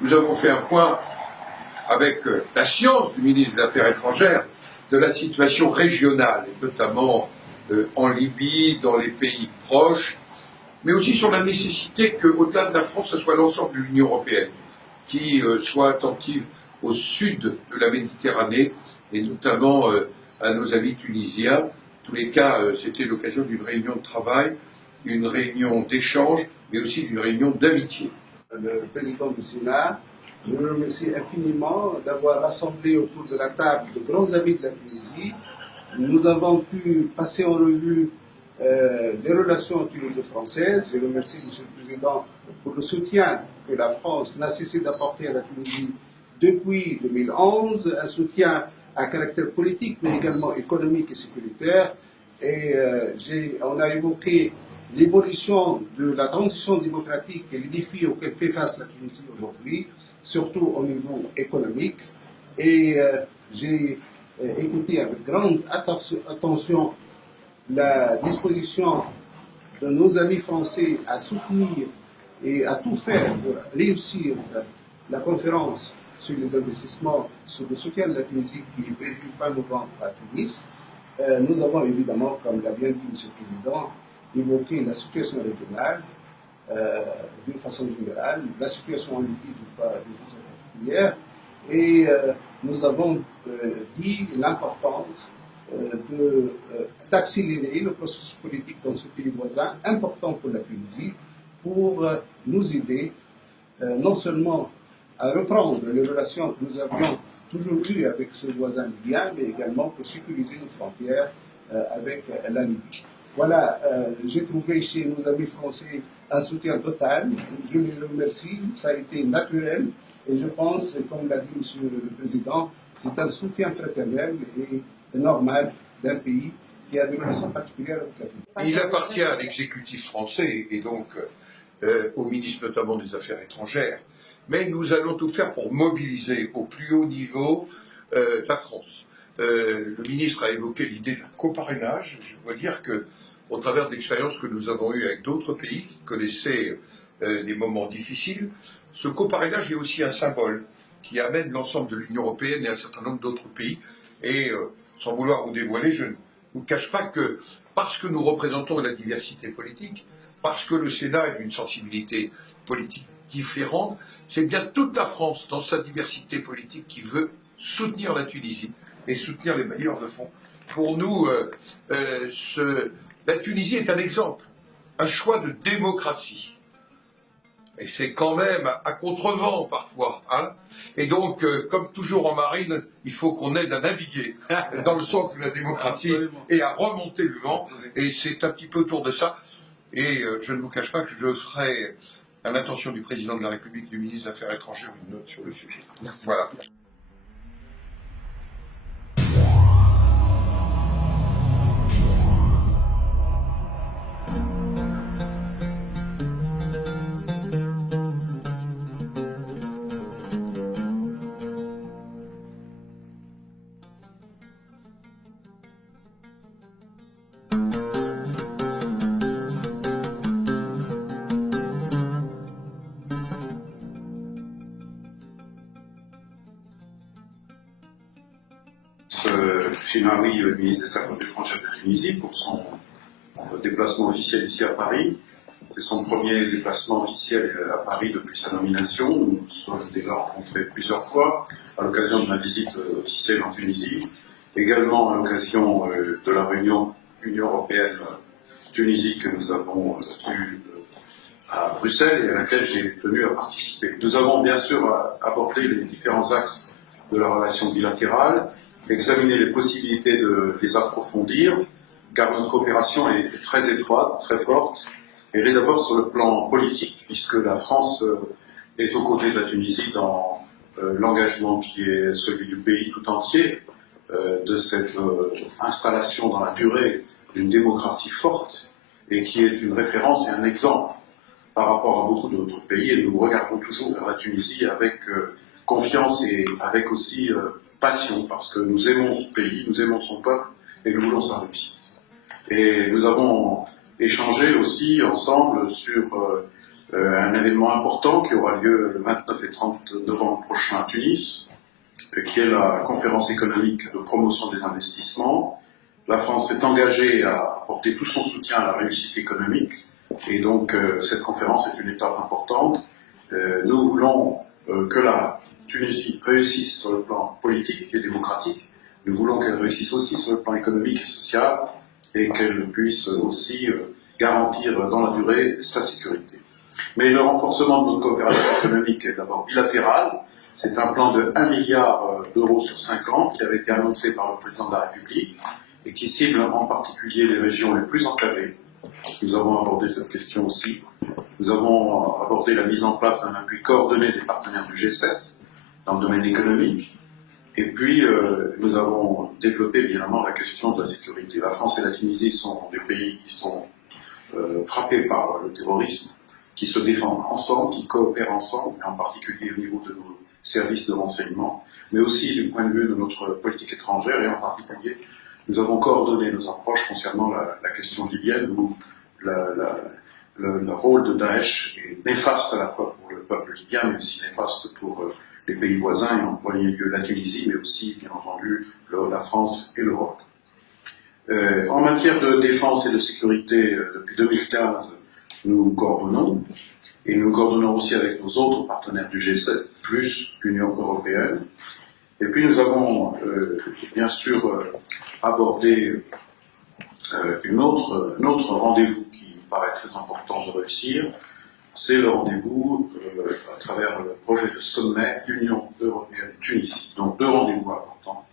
nous avons fait un point avec la science du ministre des Affaires étrangères de la situation régionale, et notamment en Libye, dans les pays proches, mais aussi sur la nécessité qu'au-delà de la France, ce soit l'ensemble de l'Union européenne qui soit attentive au sud de la Méditerranée, et notamment à nos amis tunisiens. En tous les cas, c'était l'occasion d'une réunion de travail, une réunion d'échange, mais aussi d'une réunion d'amitié. Le président du Sénat, je le remercie infiniment d'avoir rassemblé autour de la table de grands amis de la Tunisie. Nous avons pu passer en revue les relations tuniso-françaises. Je remercie M. le Président pour le soutien que la France n'a cessé d'apporter à la Tunisie depuis 2011, un soutien à caractère politique, mais également économique et sécuritaire. Et on a évoqué l'évolution de la transition démocratique et les défis auxquels fait face la Tunisie aujourd'hui, surtout au niveau économique. Et j'ai écouté avec grande attention la disposition de nos amis français à soutenir et à tout faire pour réussir la conférence sur les investissements, sur le soutien de la Tunisie qui est prévue fin novembre à Tunis. Nous avons évidemment, comme l'a bien dit M. le Président, évoqué la situation régionale d'une façon générale, la situation en Libye d'une façon particulière, et nous avons dit l'importance d'accélérer le processus politique dans ce pays voisin, important pour la Tunisie, pour nous aider non seulement à reprendre les relations que nous avions toujours eues avec ce voisin libyen, mais également pour sécuriser nos frontières avec la Libye. Voilà, j'ai trouvé chez nos amis français un soutien total. Je les remercie, ça a été naturel. Et je pense, comme l'a dit M. le Président, c'est un soutien fraternel et normal d'un pays qui a des relations particulières avec la Tunisie. Il appartient à l'exécutif français et donc au ministre notamment des Affaires étrangères, mais nous allons tout faire pour mobiliser au plus haut niveau la France. Le ministre a évoqué l'idée d'un coparrainage. Je dois dire que, au travers de l'expérience que nous avons eue avec d'autres pays qui connaissaient des moments difficiles, ce coparrainage est aussi un symbole qui amène l'ensemble de l'Union européenne et un certain nombre d'autres pays. Et sans vouloir vous dévoiler, je ne vous cache pas que parce que nous représentons la diversité politique, parce que le Sénat est d'une sensibilité politique différente, c'est bien toute la France dans sa diversité politique qui veut soutenir la Tunisie et soutenir les bailleurs de fonds. Pour nous, la Tunisie est un exemple, un choix de démocratie. Et c'est quand même à contrevent parfois. Hein, et donc, comme toujours en marine, il faut qu'on aide à naviguer dans le sens de la démocratie. Absolument. Et à remonter le vent. Et c'est un petit peu autour de ça. Et je ne vous cache pas que je ferai, à l'intention du président de la République, du ministre des Affaires étrangères, une note sur le sujet. Merci. Voilà. Chinaoui, le ministre des Affaires étrangères de Tunisie, pour son déplacement officiel ici à Paris. C'est son premier déplacement officiel à Paris depuis sa nomination. Nous nous sommes déjà rencontrés plusieurs fois à l'occasion de ma visite officielle en Tunisie, également à l'occasion de la réunion Union européenne-Tunisie que nous avons eue à Bruxelles et à laquelle j'ai tenu à participer. Nous avons bien sûr abordé les différents axes de la relation bilatérale, examiner les possibilités de les approfondir, car notre coopération est très étroite, très forte. Elle est d'abord sur le plan politique, puisque la France est aux côtés de la Tunisie dans l'engagement qui est celui du pays tout entier, de cette installation dans la durée d'une démocratie forte, et qui est une référence et un exemple par rapport à beaucoup d'autres pays. Et nous regardons toujours vers la Tunisie avec confiance et avec aussi passion, parce que nous aimons ce pays, nous aimons son peuple et nous voulons sa réussite. Et nous avons échangé aussi ensemble sur un événement important qui aura lieu le 29 et 30 novembre prochain à Tunis, qui est la conférence économique de promotion des investissements. La France est engagée à apporter tout son soutien à la réussite économique, et donc cette conférence est une étape importante. Nous voulons que la Tunisie réussisse sur le plan politique et démocratique. Nous voulons qu'elle réussisse aussi sur le plan économique et social, et qu'elle puisse aussi garantir dans la durée sa sécurité. Mais le renforcement de notre coopération économique est d'abord bilatéral. C'est un plan de 1 milliard d'euros sur 5 ans qui avait été annoncé par le président de la République et qui cible en particulier les régions les plus enclavées. Nous avons abordé cette question aussi. Nous avons abordé la mise en place d'un appui coordonné des partenaires du G7 dans le domaine économique. Et puis, nous avons développé évidemment la question de la sécurité. La France et la Tunisie sont des pays qui sont frappés par le terrorisme, qui se défendent ensemble, qui coopèrent ensemble, et en particulier au niveau de nos services de renseignement, mais aussi du point de vue de notre politique étrangère, et en particulier, nous avons coordonné nos approches concernant la question libyenne, où le rôle de Daesh est néfaste à la fois pour le peuple libyen, mais aussi néfaste pour les pays voisins, et en premier lieu la Tunisie, mais aussi, bien entendu, la France et l'Europe. En matière de défense et de sécurité, depuis 2015, nous coordonnons, et nous coordonnons aussi avec nos autres partenaires du G7, plus l'Union européenne. Et puis nous avons bien sûr abordé un autre rendez-vous qui paraît très important de réussir, c'est le rendez-vous à travers le projet de sommet Union européenne-Tunisie. Donc 2 rendez-vous importants,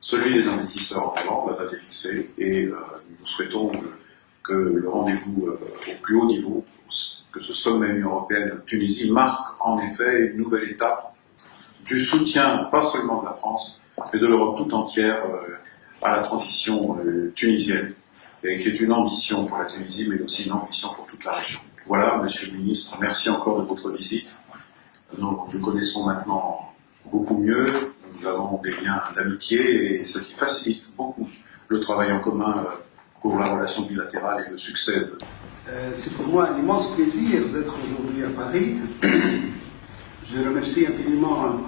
celui des investisseurs en avant, la date est fixée, et nous souhaitons que le rendez-vous au plus haut niveau, que ce sommet Union européenne-Tunisie marque en effet une nouvelle étape du soutien, pas seulement de la France, mais de l'Europe tout entière à la transition tunisienne, et qui est une ambition pour la Tunisie, mais aussi une ambition pour toute la région. Voilà, Monsieur le Ministre, merci encore de votre visite. Nous connaissons maintenant beaucoup mieux, nous avons des liens d'amitié, et ce qui facilite beaucoup le travail en commun pour la relation bilatérale et le succès. C'est pour moi un immense plaisir d'être aujourd'hui à Paris. Je remercie infiniment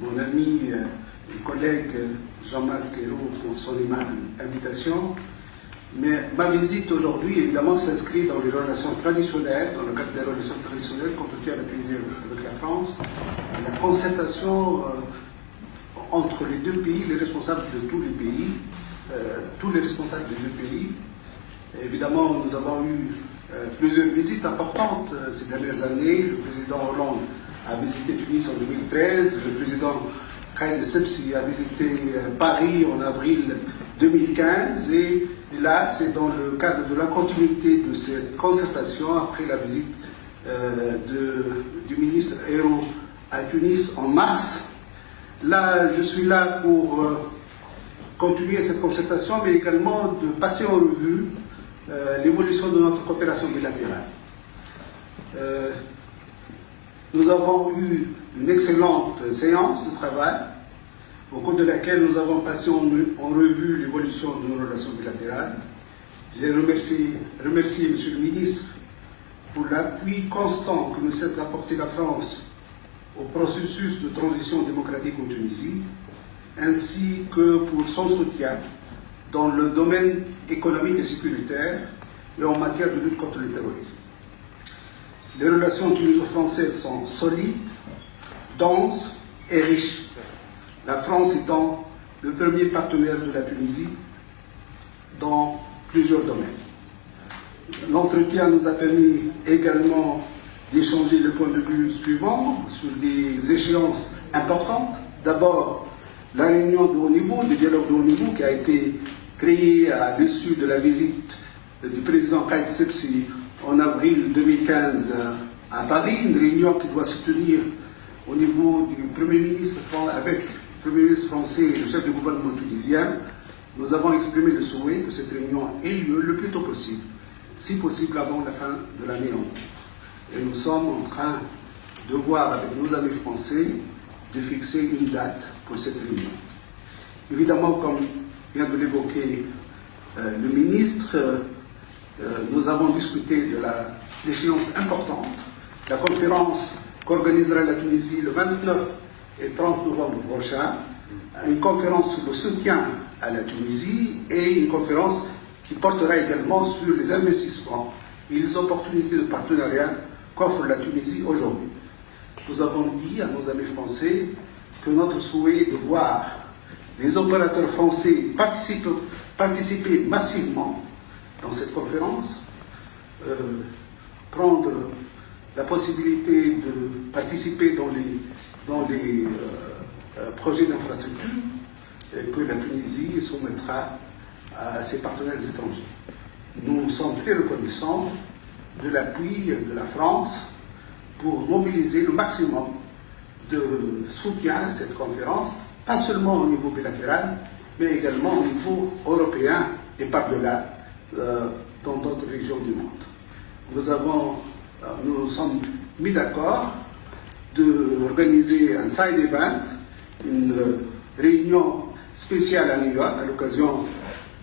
mon ami et collègue Jean-Marc Ayrault pour son aimable invitation. Mais ma visite aujourd'hui, évidemment, s'inscrit dans les relations traditionnelles, dans le cadre des relations traditionnelles qu'entretient la Tunisie avec la France, la concertation entre les deux pays, les responsables de tous les pays, tous les responsables des deux pays. Évidemment, nous avons eu plusieurs visites importantes ces dernières années. Le président Hollande a visité Tunis en 2013, le président Khaïd Essebsi a visité Paris en avril 2015, et là, c'est dans le cadre de la continuité de cette concertation, après la visite du ministre Ayrault à Tunis en mars. Là, je suis là pour continuer cette concertation, mais également de passer en revue l'évolution de notre coopération bilatérale. Nous avons eu une excellente séance de travail, au cours de laquelle nous avons passé en revue l'évolution de nos relations bilatérales. J'ai remercié Monsieur le Ministre pour l'appui constant que ne cesse d'apporter la France au processus de transition démocratique en Tunisie, ainsi que pour son soutien dans le domaine économique et sécuritaire et en matière de lutte contre le terrorisme. Les relations tuniso-françaises sont solides, denses et riches, la France étant le premier partenaire de la Tunisie dans plusieurs domaines. L'entretien nous a permis également d'échanger le point de vue suivant sur des échéances importantes. D'abord, la réunion de haut niveau, le dialogue de haut niveau qui a été créé à l'issue de la visite du président Khaïd Essebsi en avril 2015 à Paris, une réunion qui doit se tenir au niveau du Premier ministre avec le Premier ministre français et le chef du gouvernement tunisien. Nous avons exprimé le souhait que cette réunion ait lieu le plus tôt possible, si possible avant la fin de l'année en cours. Et nous sommes en train de voir avec nos amis français de fixer une date pour cette réunion. Évidemment, comme vient de l'évoquer le ministre, nous avons discuté de l'échéance importante la conférence qu'organisera la Tunisie le 29 et 30 novembre prochain, une conférence sur le soutien à la Tunisie et une conférence qui portera également sur les investissements et les opportunités de partenariat qu'offre la Tunisie aujourd'hui. Nous avons dit à nos amis français que notre souhait de voir les opérateurs français participer massivement dans cette conférence, prendre la possibilité de participer dans les projets d'infrastructure que la Tunisie soumettra à ses partenaires étrangers. Nous sommes très reconnaissants de l'appui de la France pour mobiliser le maximum de soutien à cette conférence, pas seulement au niveau bilatéral, mais également au niveau européen et par-delà dans d'autres régions du monde. Nous sommes mis d'accord d'organiser un side event, une réunion spéciale à New York à l'occasion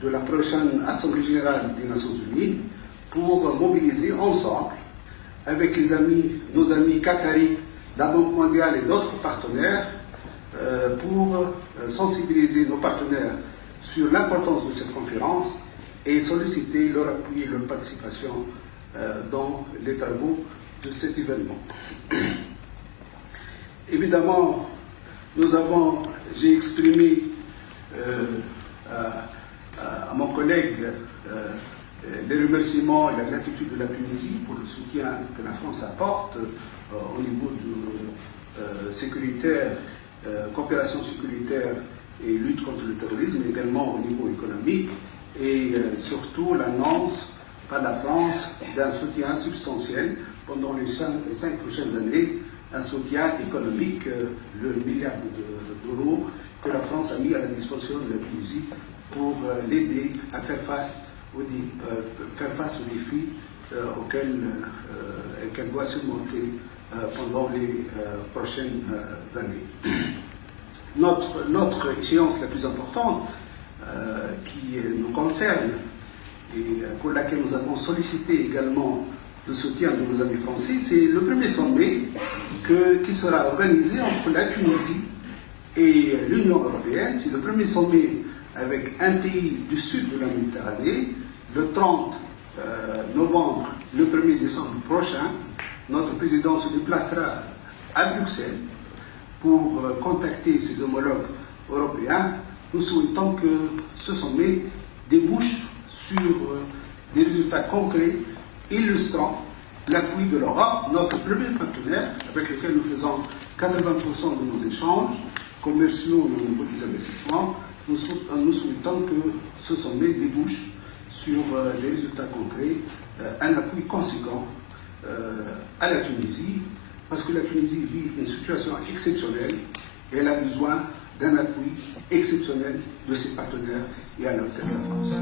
de la prochaine Assemblée générale des Nations Unies pour mobiliser ensemble avec nos amis qataris, la Banque mondiale et d'autres partenaires pour sensibiliser nos partenaires sur l'importance de cette conférence et solliciter leur appui et leur participation dans les travaux de cet événement. Évidemment, j'ai exprimé à mon collègue les remerciements et la gratitude de la Tunisie pour le soutien que la France apporte au niveau de sécuritaire, coopération sécuritaire et lutte contre le terrorisme, mais également au niveau économique, et surtout l'annonce par la France d'un soutien substantiel pendant les 5 prochaines années, un soutien économique, le milliard d'euros que la France a mis à la disposition de la Tunisie pour l'aider à faire face aux défis auxquels qu'elle doit surmonter pendant les prochaines années. Notre échéance la plus importante qui nous concerne et pour laquelle nous avons sollicité également le soutien de nos amis français, c'est le premier sommet qui sera organisé entre la Tunisie et l'Union européenne. C'est le premier sommet avec un pays du sud de la Méditerranée, le 30 novembre, le 1er décembre prochain. Notre président se déplacera à Bruxelles pour contacter ses homologues européens. Nous souhaitons que ce sommet débouche sur des résultats concrets illustrant l'appui de l'Europe, notre premier partenaire avec lequel nous faisons 80% de nos échanges commerciaux au niveau des investissements. Nous souhaitons que ce sommet débouche sur les résultats concrets, un appui conséquent à la Tunisie, parce que la Tunisie vit une situation exceptionnelle et elle a besoin d'un appui exceptionnel de ses partenaires et à la tête de la France.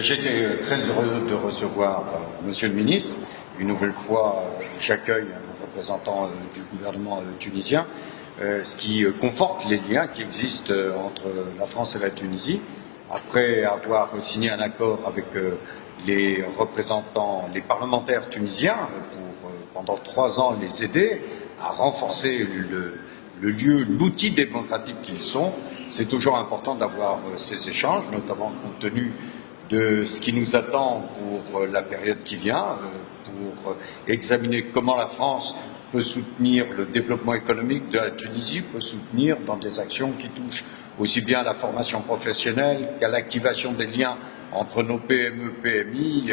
J'étais très heureux de recevoir Monsieur le ministre. Une nouvelle fois, j'accueille un représentant du gouvernement tunisien, ce qui conforte les liens qui existent entre la France et la Tunisie. Après avoir signé un accord avec les représentants, les parlementaires tunisiens, pour pendant 3 ans les aider à renforcer l'outil démocratique qu'ils sont, c'est toujours important d'avoir ces échanges, notamment compte tenu de ce qui nous attend pour la période qui vient, pour examiner comment la France peut soutenir le développement économique de la Tunisie, peut soutenir dans des actions qui touchent aussi bien à la formation professionnelle qu'à l'activation des liens entre nos PME, PMI,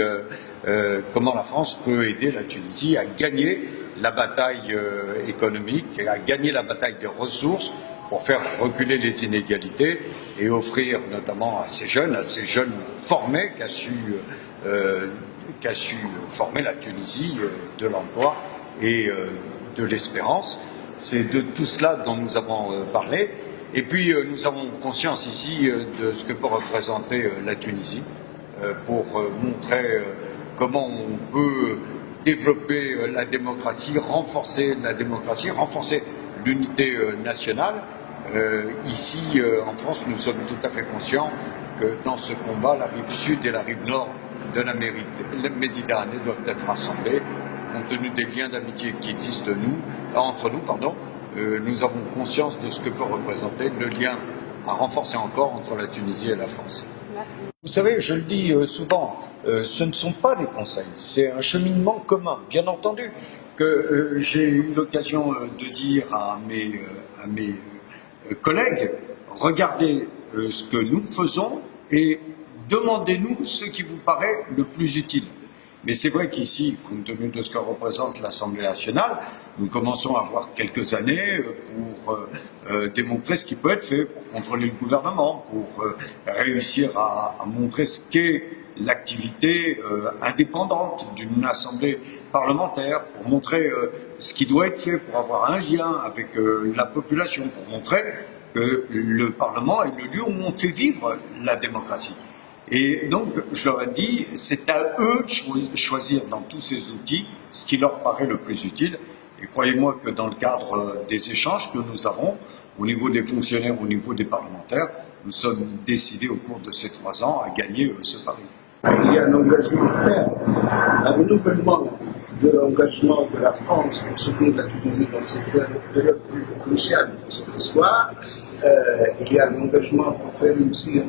comment la France peut aider la Tunisie à gagner la bataille économique et à gagner la bataille des ressources pour faire reculer les inégalités et offrir notamment à ces jeunes formés qu'a su former la Tunisie de l'emploi et de l'espérance. C'est de tout cela dont nous avons parlé. Et puis nous avons conscience ici de ce que peut représenter la Tunisie pour montrer comment on peut développer la démocratie, renforcer l'unité nationale. Ici, en France, nous sommes tout à fait conscients que dans ce combat, la rive sud et la rive nord de la Méditerranée doivent être rassemblées, compte tenu des liens d'amitié qui existent entre nous. Nous avons conscience de ce que peut représenter le lien à renforcer encore entre la Tunisie et la France. Merci. Vous savez, je le dis souvent, ce ne sont pas des conseils, c'est un cheminement commun. Bien entendu que j'ai eu l'occasion de dire à mes collègues, regardez ce que nous faisons et demandez-nous ce qui vous paraît le plus utile. Mais c'est vrai qu'ici, compte tenu de ce que représente l'Assemblée nationale, nous commençons à avoir quelques années pour démontrer ce qui peut être fait, pour contrôler le gouvernement, pour réussir à montrer ce qu'est l'activité indépendante d'une assemblée parlementaire, pour montrer ce qui doit être fait, pour avoir un lien avec la population, pour montrer que le Parlement est le lieu où on fait vivre la démocratie. Et donc, je leur ai dit, c'est à eux de choisir dans tous ces outils ce qui leur paraît le plus utile. Et croyez-moi que dans le cadre des échanges que nous avons, au niveau des fonctionnaires, au niveau des parlementaires, nous sommes décidés au cours de ces 3 ans à gagner ce pari. Il y a un engagement ferme, un renouvellement de l'engagement de la France pour soutenir la Tunisie dans cette période cruciale de son histoire. Il y a un engagement pour faire réussir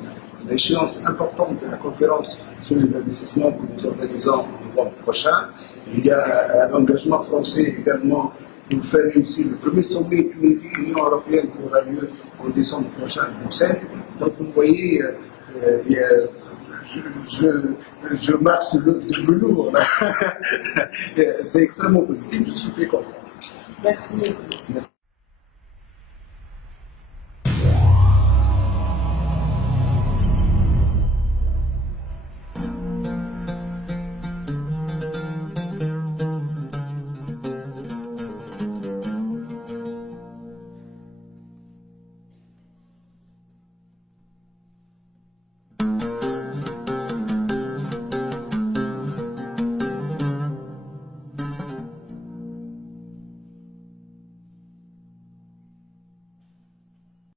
l'échéance importante de la conférence sur les investissements que nous organisons en novembre prochain. Il y a un engagement français également pour faire réussir le premier sommet Tunisie-Union européenne qui aura lieu en décembre prochain à Bruxelles. Donc vous voyez, je marche le velours. C'est extrêmement positif, je suis très content. Merci. Merci.